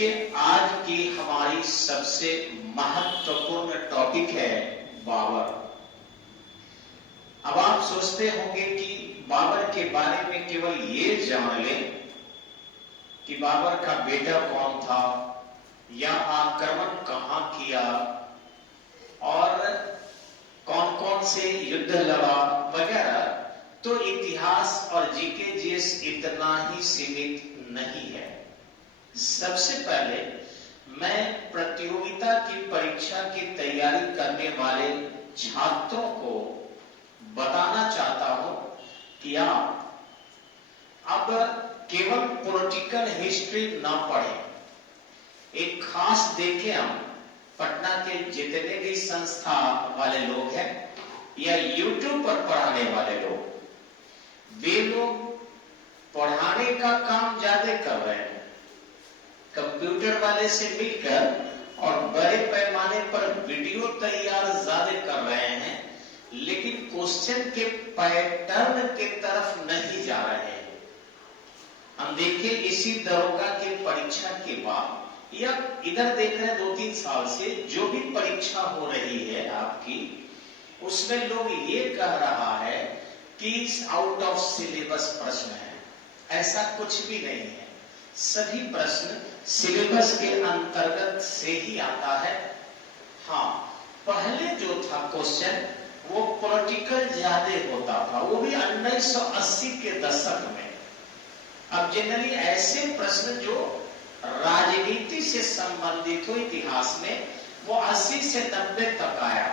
देखिए, आज की हमारी सबसे महत्वपूर्ण टॉपिक है बाबर। अब आप सोचते होंगे कि बाबर के बारे में केवल ये जान लें कि बाबर का बेटा कौन था या आक्रमण कहां किया और कौन कौन से युद्ध लड़ा वगैरह, तो इतिहास और जीके जीएस इतना ही सीमित नहीं है। सबसे पहले मैं प्रतियोगिता की परीक्षा की तैयारी करने वाले छात्रों को बताना चाहता हूं कि आप अब केवल पॉलिटिकल हिस्ट्री ना पढ़ें। एक खास देखें, हम पटना के जितने भी संस्था वाले लोग हैं या यूट्यूब पर पढ़ाने वाले लोग, वे लोग पढ़ाने का काम ज्यादा कर रहे हैं, कंप्यूटर वाले से मिलकर और बड़े पैमाने पर वीडियो तैयार ज्यादा कर रहे हैं, लेकिन क्वेश्चन के पैटर्न के तरफ नहीं जा रहे हैं। हम देखें, इसी दरोगा के परीक्षा के बाद या इधर देख रहे हैं 2-3 साल से जो भी परीक्षा हो रही है आपकी, उसमें लोग ये कह रहा है कि आउट ऑफ सिलेबस प्रश्न है। ऐसा कुछ भी नहीं है, सभी प्रश्न सिलेबस के अंतर्गत से ही आता है। हाँ, पहले जो था क्वेश्चन वो पॉलिटिकल ज्यादा होता था, वो भी 1980 के दशक में। अब जनरली ऐसे प्रश्न जो राजनीति से संबंधित हो इतिहास में, वो 80 से 90 तक आया।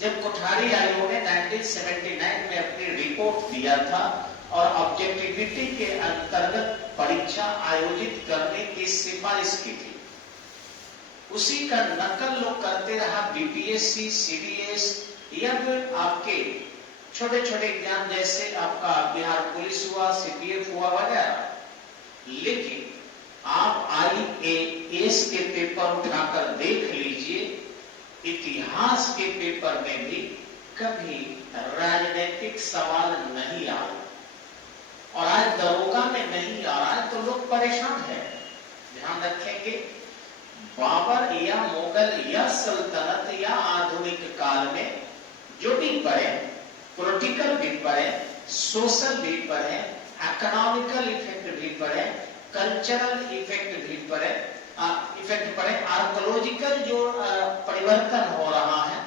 जब कोठारी आयोग ने 1979 में अपनी रिपोर्ट दिया था और ऑब्जेक्टिविटी के अंतर्गत परीक्षा आयोजित करने की सिफारिश की थी, उसी का नकल लोग करते रहा। बीपीएससी, सीडीएस या फिर आपके छोटे छोटे एग्जाम जैसे आपका बिहार पुलिस हुआ, सीपीएफ हुआ वगैरह। लेकिन आप आईएएस के पेपर उठाकर देख लीजिए, इतिहास के पेपर में भी कभी राजनीतिक सवाल नहीं आया, और आज दरोगा में नहीं आ रहा है तो लोग परेशान हैं। ध्यान रखेंगे, बाबर या मुगल या सल्तनत या आधुनिक काल में जो भी पढ़े, पॉलिटिकल भी पढ़े, सोशल भी पढ़े, इकोनॉमिकल इफेक्ट भी पढ़े, कल्चरल इफेक्ट भी पढ़े, आर्कोलॉजिकल जो परिवर्तन हो रहा है,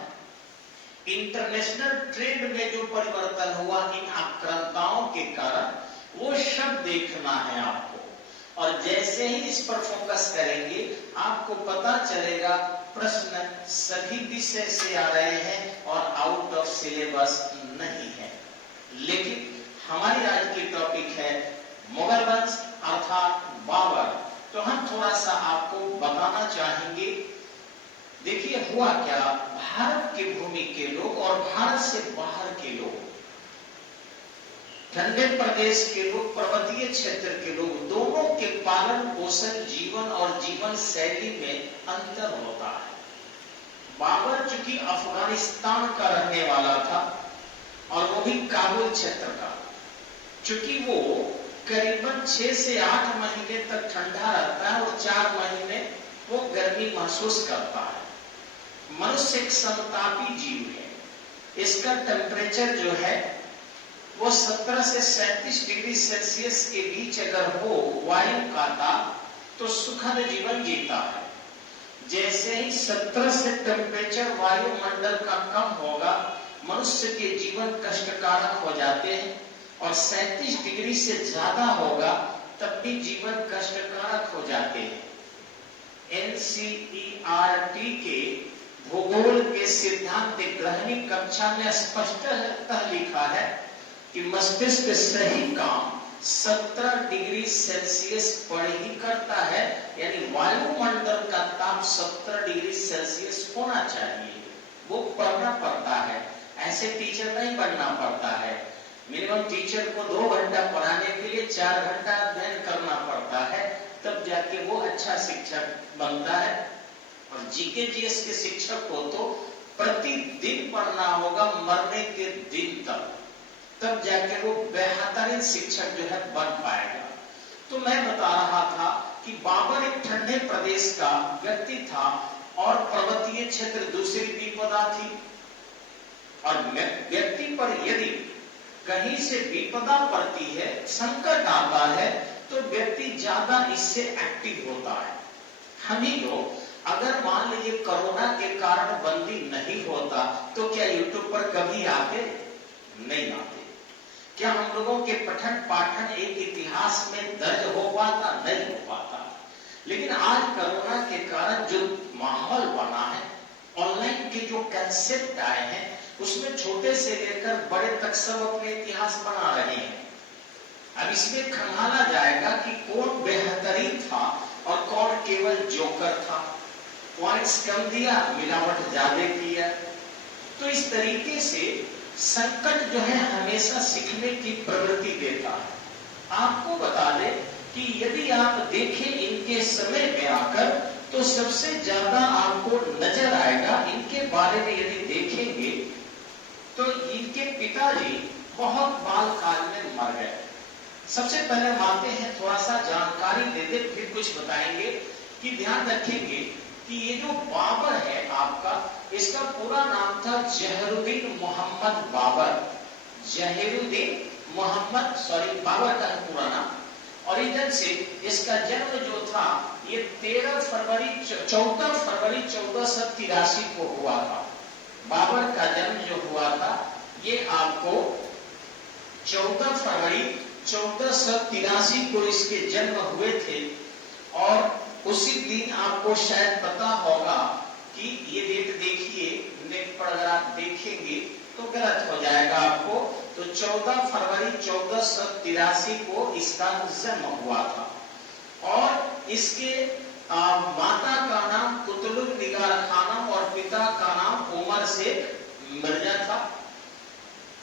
इंटरनेशनल ट्रेड में जो परिवर्तन हुआ इन आक्रांताओं के कारण, वो सब देखना है आपको। और जैसे ही इस पर फोकस करेंगे, आपको पता चलेगा प्रश्न सभी विषय से आ रहे हैं और आउट ऑफ सिलेबस नहीं है। लेकिन हमारी आज की टॉपिक है मुगल वंश अर्थात बाबर। तो हम थोड़ा सा आपको बताना चाहेंगे। देखिए, हुआ क्या, भारत की भूमि के लोग और भारत से बाहर के लोग, ठंडे प्रदेश के लोग, पर्वतीय क्षेत्र के लोग, दोनों के पालन पोषण, जीवन और जीवन शैली में अंतर होता है। बाबर चूंकि अफगानिस्तान का रहने वाला था और वो भी काबुल क्षेत्र का, चूंकि वो करीबन 6 से 8 महीने तक ठंडा रहता है और 4 महीने वो गर्मी महसूस करता है। मनुष्य एक समतापी जीव है। इसका टेम्परेचर जो है वो 17 से 37 डिग्री सेल्सियस के बीच अगर हो वायु का ताप, तो सुखद जीवन जीता है। जैसे ही 17 से टेम्परेचर वायुमंडल का कम होगा, मनुष्य के जीवन कष्टकारक हो जाते हैं, और 37 डिग्री से ज्यादा होगा तब भी जीवन कष्टकारक हो जाते हैं। एनसीईआरटी के भूगोल के सिद्धांत ग्रहणी कक्षा में स्पष्टतः लिखा है कि मस्तिष्क सही काम 17 डिग्री सेल्सियस पर ही करता है, यानी वायुमंडल का ताप 17 डिग्री सेल्सियस होना चाहिए। वो पढ़ना पड़ता है, ऐसे टीचर नहीं बनना पड़ता है। मिनिमम टीचर को 2 घंटा पढ़ाने के लिए 4 घंटा अध्ययन करना पड़ता है, तब जाके वो अच्छा शिक्षक बनता है। और जीके जीएस के शिक्षक को तो प्रतिदिन पढ़ना होगा मरने के दिन तक, तब जाके वो बेहतरीन शिक्षक जो है बन पाएगा। तो मैं बता रहा था कि बाबर एक ठंडे प्रदेश का व्यक्ति था और पर्वतीय क्षेत्र दूसरी विपदा थी, और व्यक्ति पर यदि कहीं से विपदा पड़ती है, संकट आता है, तो व्यक्ति ज्यादा इससे एक्टिव होता है। हम ही लोग अगर मान लीजिए कोरोना के कारण बंदी नहीं होता तो क्या यूट्यूब पर कभी आते? नहीं आते। क्या हम लोगों के पठन पाठन एक इतिहास में दर्ज हो पाता? नहीं हो पाता। लेकिन आज कोरोना के कारण जो माहौल बना है, ऑनलाइन के जो कंसेप्ट आए हैं, उसमें छोटे से लेकर बड़े तक सब अपने इतिहास बना रहे हैं। अब इसमें खंगाला जाएगा कि कौन बेहतरीन था और कौन केवल जोकर था, पॉइंट्स कम दिया, मिलावट ज्यादा किया। तो इस तरीके से संकट जो है हमेशा सीखने की प्रवृत्ति देता है। आपको बता दें कि यदि आप देखें इनके समय में आकर, तो सबसे ज्यादा आपको नजर आएगा इनके बारे में यदि देखेंगे तो इनके पिताजी बहुत बालकाल में मर गए। सबसे पहले मानते हैं, थोड़ा सा जानकारी दे दे, फिर कुछ बताएंगे कि ध्यान रखेंगे कि ये जो बाबर है आपका, इसका पूरा नाम था जहरुद्दीन मोहम्मद बाबर। जहरुद्दीन मोहम्मद बाबर का पूरा नाम। ओरिजिन से इसका जन्म जो था ये 14 फरवरी 1483 को हुआ था। बाबर का जन्म जो हुआ था ये आपको 14 फरवरी 1483 को इसके जन्म हुए थे। और उसी दिन आपको शायद पता होगा कि ये डेट देखिए, नेट पर अगर आप देखेंगे तो गलत हो जाएगा आपको। तो 14 फरवरी 1483 को इसका जन्म हुआ था। और इसके माता का नाम कुतुलुल निगार खानम और पिता का नाम उमर से मिर्जा था।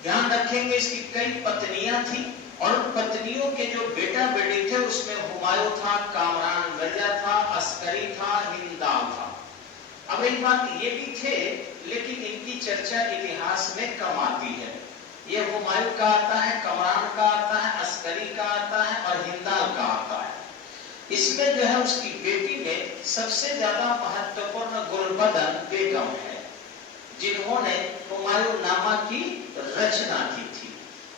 ध्यान रखेंगे इसकी कई पत्नियां थी, और पत्नियों के जो बेटा बेटी थे उसमें हुमायूं था, कामरान मिर्जा था, अस्करी था, हिंदाल था। अब एक बात ये भी थे, लेकिन इनकी चर्चा इतिहास में कम आती है। ये हुमायूं का आता है, कमरान का आता है, अस्करी का आता है और हिंदाल का आता है। इसमें जो है उसकी बेटी में सबसे ज्यादा महत्वपूर्ण गुलबदन बेगम है, जिन्होंने हुमायूं नामा की रचना की थी।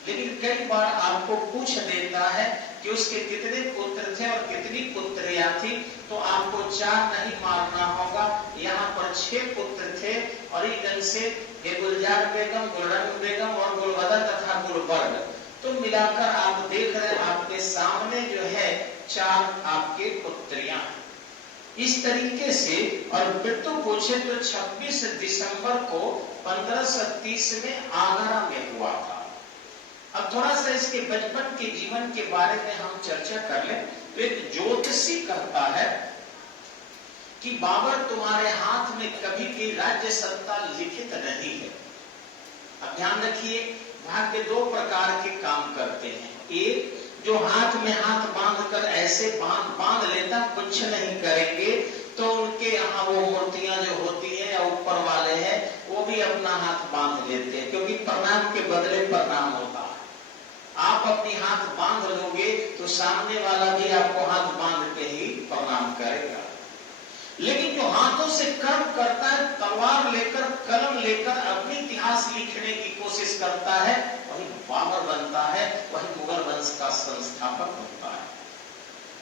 लेकिन कई बार आपको पूछ देता है कि उसके कितने पुत्र थे और कितनी पुत्रियां थी, तो आपको 4 नहीं मारना होगा, यहाँ पर 6 पुत्र थे। और इधर से गुलजार बेगम, गुलरंग बेगम और गुलबदन तथा गुलबर्ग, तो मिलाकर आप देख रहे हैं आपके सामने जो है 4 आपके पुत्रियां। इस तरीके से, और मृत्यु पूछे तो 26 दिसंबर को 1530 में आगरा में हुआ था। अब थोड़ा सा इसके बचपन के जीवन के बारे में हम चर्चा कर लें। तो एक ज्योतिषी कहता है कि बाबर तुम्हारे हाथ में कभी भी राज्य सत्ता लिखित नहीं है। अब ध्यान रखिए, भाग्य 2 प्रकार के काम करते हैं। एक जो हाथ में हाथ बांध कर ऐसे बांध लेता, कुछ नहीं करेंगे, तो उनके यहाँ वो मूर्तियां जो होती है या ऊपर वाले हैं वो भी अपना हाथ बांध लेते हैं, क्योंकि प्रणाम के बदले प्रणाम होता है। आप अपनी हाथ बांध लोगे तो सामने वाला भी आपको हाथ बांध के ही प्रणाम करेगा। लेकिन जो हाथों से कर्म करता है, तलवार लेकर, कलम लेकर अपनी इतिहास लिखने की कोशिश करता है, वही बाबर बनता है, वही मुगल वंश का संस्थापक बनता है।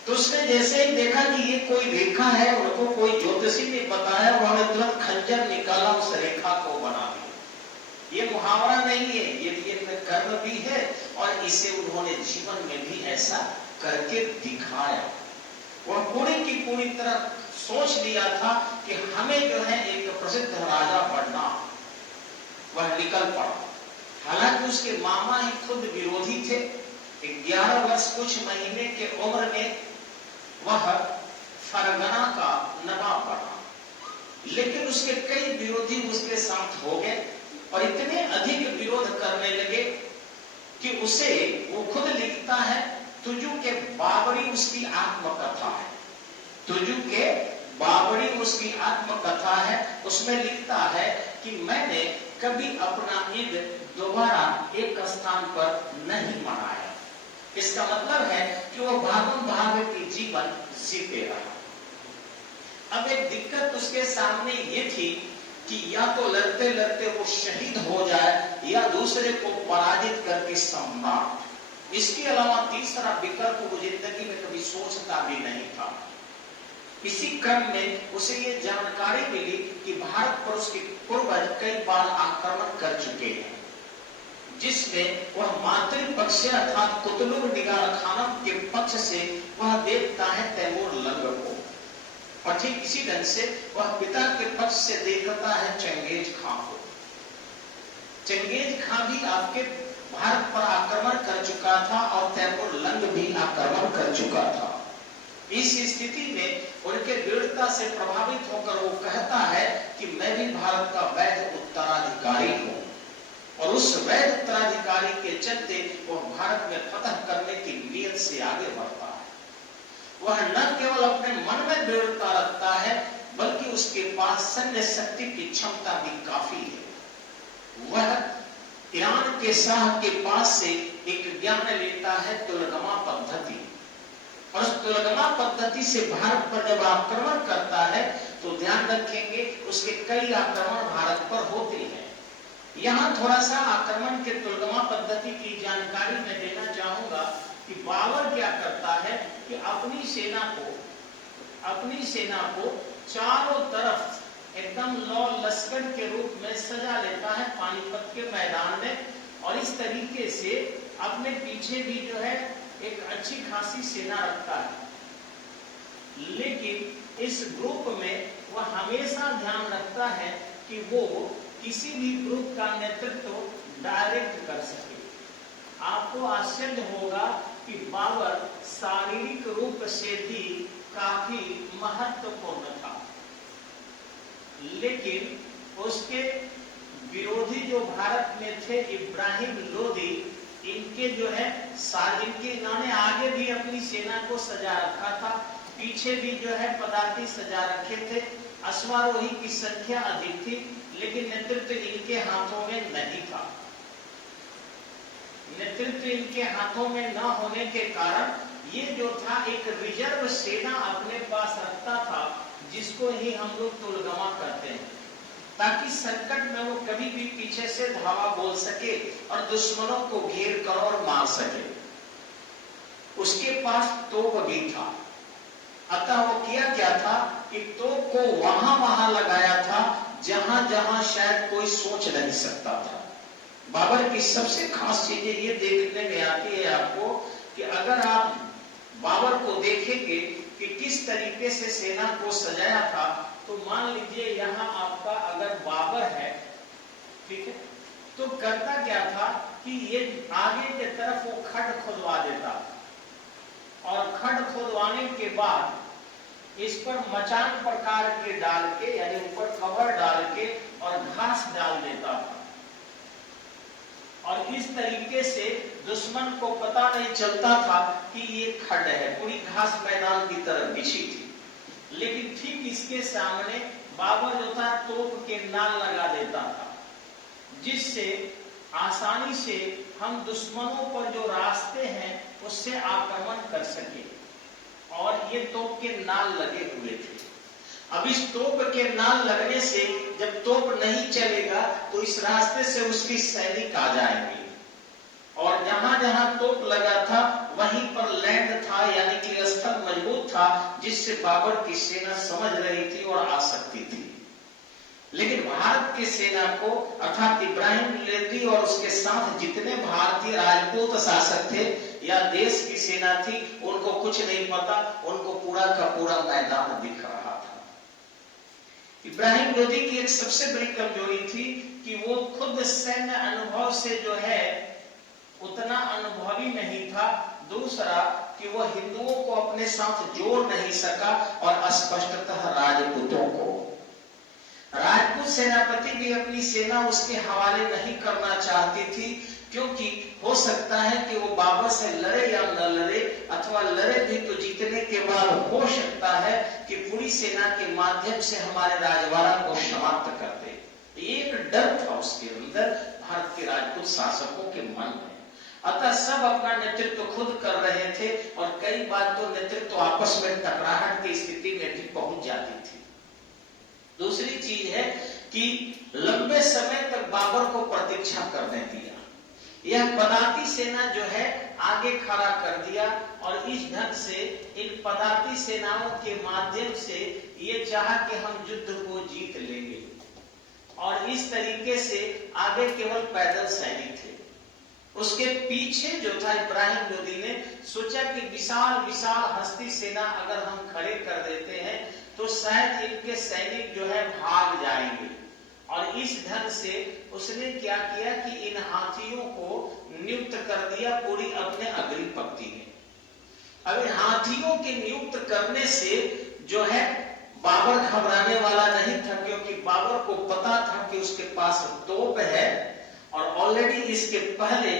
तो उसने जैसे ही देखा कि ये कोई रेखा है, उनको कोई ज्योतिषी ने बताया, उन्होंने तुरंत खंजर निकाला, उस रेखा को बना दिया। ये मुहावरा नहीं है, ये कर्म भी है, और इसे उन्होंने जीवन में भी ऐसा करके दिखाया। वह पूरी की पूरी तरह सोच लिया था कि हमें जो है एक प्रसिद्ध राजा बनना। वह निकल पड़ा। हालांकि उसके मामा ही खुद विरोधी थे। 11 वर्ष कुछ महीने के उम्र में वह फरगना का नवाब बना, लेकिन उसके कई विरोधी उसके साथ हो गए और इतने अधिक विरोध करने लगे कि उसे, वो खुद लिखता है, तुजू के बाबरी उसकी आत्मकथा है। तुजू के बाबरी उसकी आत्मकथा है। उसमें लिखता है कि मैंने कभी अपना ईद दोबारा एक स्थान पर नहीं मनाया। इसका मतलब है कि वो भागम भाग की जीवन जीते रहा। अब एक दिक्कत उसके सामने ये थी कि या तो लड़ते लड़ते वो शहीद हो जाए या दूसरे को पराजित करके सम्राट। इसके अलावा तीसरा विकल्प वो जिंदगी में कभी सोचता भी नहीं था। इसी क्रम में उसे ये जानकारी मिली कि भारत पर उसके पूर्वज कई बार आक्रमण कर चुके हैं, जिसमें वह मातृपक्ष अर्थात कुतलुग निगार खानम के पक्ष से वह देखता है तैमूर लंग को, और ठीक इसी ढंग से वह पिता के पक्ष से देखता है चंगेज खां को। चंगेज खां भी आपके भारत पर आक्रमण कर चुका था और तैमूर लंग भी आक्रमण कर चुका था। इस स्थिति में उनके वीरता से प्रभावित होकर वो कहता है कि मैं भी भारत का वैध उत्तराधिकारी हूं, और उस वैध उत्तराधिकारी के चलते वह भारत में फतह करने की नीयत से आगे बढ़ता है। वह न केवल अपने मन में दृढ़ता रखता है, बल्कि उसके पास सैन्य शक्ति की क्षमता भी काफी है। वह ईरान के शाह के पास से एक ज्ञान लेता है तुलगमा पद्धति, और उस तुलगमा पद्धति से भारत पर जब आक्रमण करता है तो ध्यान रखेंगे उसके कई आक्रमण भारत पर होते हैं। यहां थोड़ा सा आक्रमण के तुलगमा पद्धति की जानकारी मैं देना चाहूंगा कि बाबर क्या करता है कि अपनी सेना को चारों तरफ एकदम लौ लश्कर के रूप में सजा लेता है पानीपत के मैदान में, और इस तरीके से अपने पीछे भी जो है एक अच्छी खासी सेना रखता है। लेकिन इस ग्रुप में वह हमेशा ध्यान रखता है कि वो किसी भी ग्रुप का नेतृत्व डायरेक्ट कर सके। आपको आश्चर्य होगा कि बाबर शारीरिक रूप से भी काफी महत्वपूर्ण था, लेकिन उसके विरोधी जो भारत में थे इब्राहिम लोदी, इनके जो है जिनके इन्होंने आगे भी अपनी सेना को सजा रखा था, पीछे भी जो है पदाति सजा रखे थे। अश्वारोही की संख्या अधिक थी, लेकिन नेतृत्व इनके हाथों में नहीं था। नेतृत्व इनके हाथों में न होने के कारण ये जो था एक रिजर्व सेना अपने पास रखता था, जिसको ही हम लोग तुलगमा करते हैं, ताकि संकट में वो कभी भी पीछे से धावा बोल सके और दुश्मनों को घेर कर और मार सके। उसके पास तोप भी था, अतः वो किया क्या था कि तोप को वहां लगाया था जहां जहां शायद कोई सोच नहीं सकता था। बाबर की सबसे खास चीजें ये देखने में आती है आपको कि अगर आप बाबर को देखेंगे कि किस तरीके से सेना को सजाया था, तो मान लीजिए यहाँ आपका अगर बाबर है, ठीक है, तो करता क्या था कि ये आगे की तरफ वो खड खुदवा देता, और खड खुदवाने के बाद इस पर मचान प्रकार के डाल के, यानी ऊपर कवर डाल के और घास डाल देता था, और इस तरीके से दुश्मन को पता नहीं चलता था कि ये खड्ड है। पूरी घास मैदान की तरफ बिछी थी, लेकिन ठीक इसके सामने बाबर जो था तोप के नाल लगा देता था, जिससे आसानी से हम दुश्मनों पर जो रास्ते हैं उससे आक्रमण कर सके। और ये तोप के नाल लगे हुए थे। अब इस तोप के नाल लगने से जब तोप नहीं चलेगा तो इस रास्ते से उसकी सैनिक आ जाएंगे, और जहां जहां तोप लगा था वहीं पर लैंड था, यानी कि स्थल मजबूत था, जिससे बाबर की सेना समझ रही थी और आ सकती थी। लेकिन भारत की सेना को अर्थात इब्राहिम लोदी और उसके साथ जितने भारतीय राजपूत शासक थे या देश की सेना थी, उनको कुछ नहीं पता, उनको पूरा का पूरा मैदान दिख रहा था। इब्राहिम लोदी की एक सबसे बड़ी कमजोरी थी कि वो खुद सैन्य अनुभव से जो है उतना अनुभवी नहीं था। दूसरा कि वह हिंदुओं को अपने साथ जोड़ नहीं सका, और स्पष्टतः राजपूतों को। राजपूत सेनापति भी अपनी सेना उसके हवाले नहीं करना चाहती थी, क्योंकि हो सकता है कि वो बाबर से लड़े या न लड़े, अथवा लड़े भी तो जीतने के बाद हो सकता है कि पूरी सेना के माध्यम से हमारे राजवाड़ा को समाप्त कर दे। एक डर था उसके अंदर, भारत के राजपूत शासकों के मन में। अतः सब अपना नेतृत्व खुद कर रहे थे और कई बार तो नेतृत्व आपस में टकराहट की स्थिति में भी पहुंच जाती थी। दूसरी चीज है कि लंबे समय तक बाबर को प्रतीक्षा करने दिया। यह पदाती सेना जो है आगे खड़ा कर दिया और इस ढंग से इन पदाती सेनाओं के माध्यम से ये चाहा कि हम युद्ध को जीत लेंगे और इस तरीके से आगे केवल पैदल सैनिक थे। उसके पीछे जो था इब्राहिम लोदी ने सोचा कि विशाल विशाल हस्ती सेना अगर हम खड़े कर देते हैं तो शायद इनके सैनिक जो है भाग जाएंगे और इस ढंग से उसने क्या किया कि इन हाथियों को नियुक्त कर दिया पूरी अपने अग्रिम पंक्ति में। अब इन हाथियों के नियुक्त करने से जो है बाबर घबराने वाला नहीं था, क्योंकि बाबर को पता था कि उसके पास तोप है और ऑलरेडी इसके पहले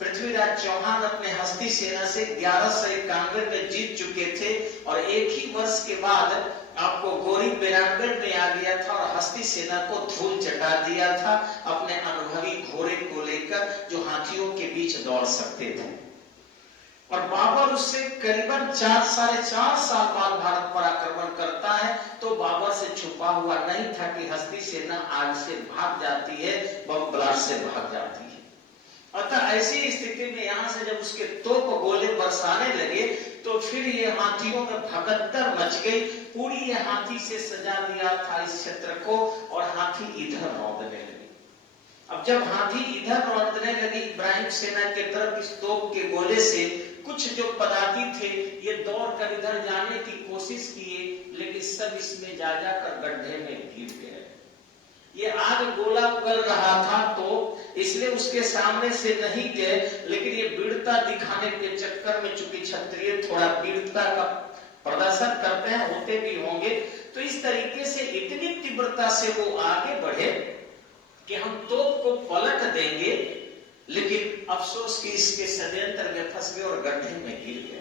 पृथ्वीराज चौहान अपने हस्ती सेना से 1191 में जीत चुके थे और एक ही वर्ष के बाद आपको गोरी 92 में आ गया था और हस्ती सेना को धूल चटा दिया था अपने अनुभवी घोड़े को लेकर जो हाथियों के बीच दौड़ सकते थे। और बाबर उससे करीबन 4-4.5 साल बाद भारत पर आक्रमण करता है तो बाबर से छुपा हुआ नहीं था कि हस्ती सेना आग से भाग जाती है, बम ब्लास्ट से भाग जाती है। अतः ऐसी स्थिति में यहां से जब उसके तोप गोले बरसाने लगे तो फिर ये हाथियों में भगदड़ मच गई। पूरी ये हाथी से सजा दिया था इस क्षेत्र को और हाथी इधर रौंदने लगे। अब जब हाथी इधर रौंदने लगे इब्राहिम सेना के तरफ इस तोप के गोले से, कुछ जो पदाती थे ये दौड़ कर इधर जाने की कोशिश किए लेकिन सब इसमें जा जाकर गड्ढे में गिर गए। ये आग गोला उगल रहा था तो इसलिए उसके सामने से नहीं गए, लेकिन ये वीरता दिखाने के चक्कर में चूंकि क्षत्रिय थोड़ा वीरता का प्रदर्शन करते हैं, होते भी होंगे, तो इस तरीके से इतनी तीव्रता से वो आगे बढ़े कि हम तोप को पलट देंगे, लेकिन अफसोस कि इसके षड्यंत्र में फंस गए और गड्ढे में गिर गए।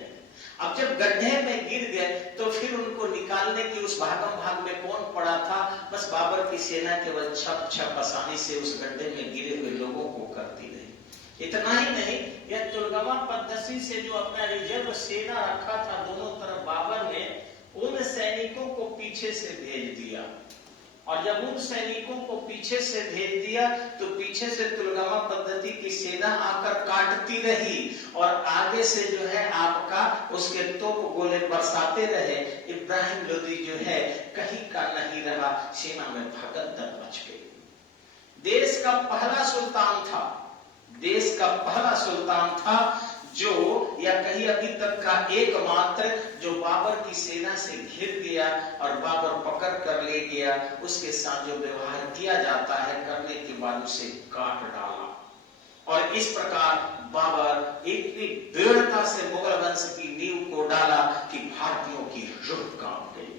अब जब गड्ढे में गिर गए तो फिर उनको निकालने की उस भागम भाग में कौन पड़ा था? बस बाबर की सेना केवल छप छप आसानी से उस गड्ढे में गिरे हुए लोगों को करती रही। इतना ही नहीं, यह तुलगमा पद्धति से जो अपना रिजर्व सेना रखा था दोनों तरफ, बाबर ने उन सैनिकों को पीछे से भेज दिया और जब उन सैनिकों को पीछे से भेज दिया तो पीछे से तुलगमा पद्धति की सेना आकर काटती रही और आगे से जो है आपका उसके तोप गोले बरसाते रहे। इब्राहिम लोदी जो है कहीं का नहीं रहा, सेना में भगदड़ मच गई। देश का पहला सुल्तान था, देश का पहला सुल्तान था जो या कहीं अभी तक का एकमात्र जो बाबर की सेना से घिर गया और बाबर पकड़ कर ले गया, उसके साथ जो व्यवहार किया जाता है करने के बाद उसे काट डाला और इस प्रकार बाबर इतनी दृढ़ता से मुगल वंश की नींव को डाला कि भारतीयों की रूह कांप गई।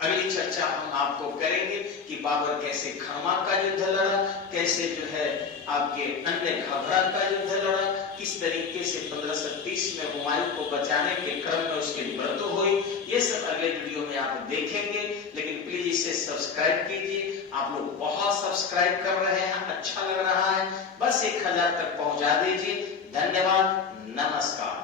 अगली चर्चा हम आपको करेंगे कि बाबर कैसे खरमा का युद्ध लड़ा, कैसे जो है आपके अन्य घबरा का युद्ध लड़ा, किस तरीके से 1530 में हुमायूं को बचाने के क्रम में उसकी मृत्यु हुई। ये सब अगले वीडियो में आप देखेंगे, लेकिन प्लीज इसे सब्सक्राइब कीजिए। आप लोग बहुत सब्सक्राइब कर रहे हैं, अच्छा लग रहा है, बस 1000 तक पहुंचा दीजिए। धन्यवाद, नमस्कार।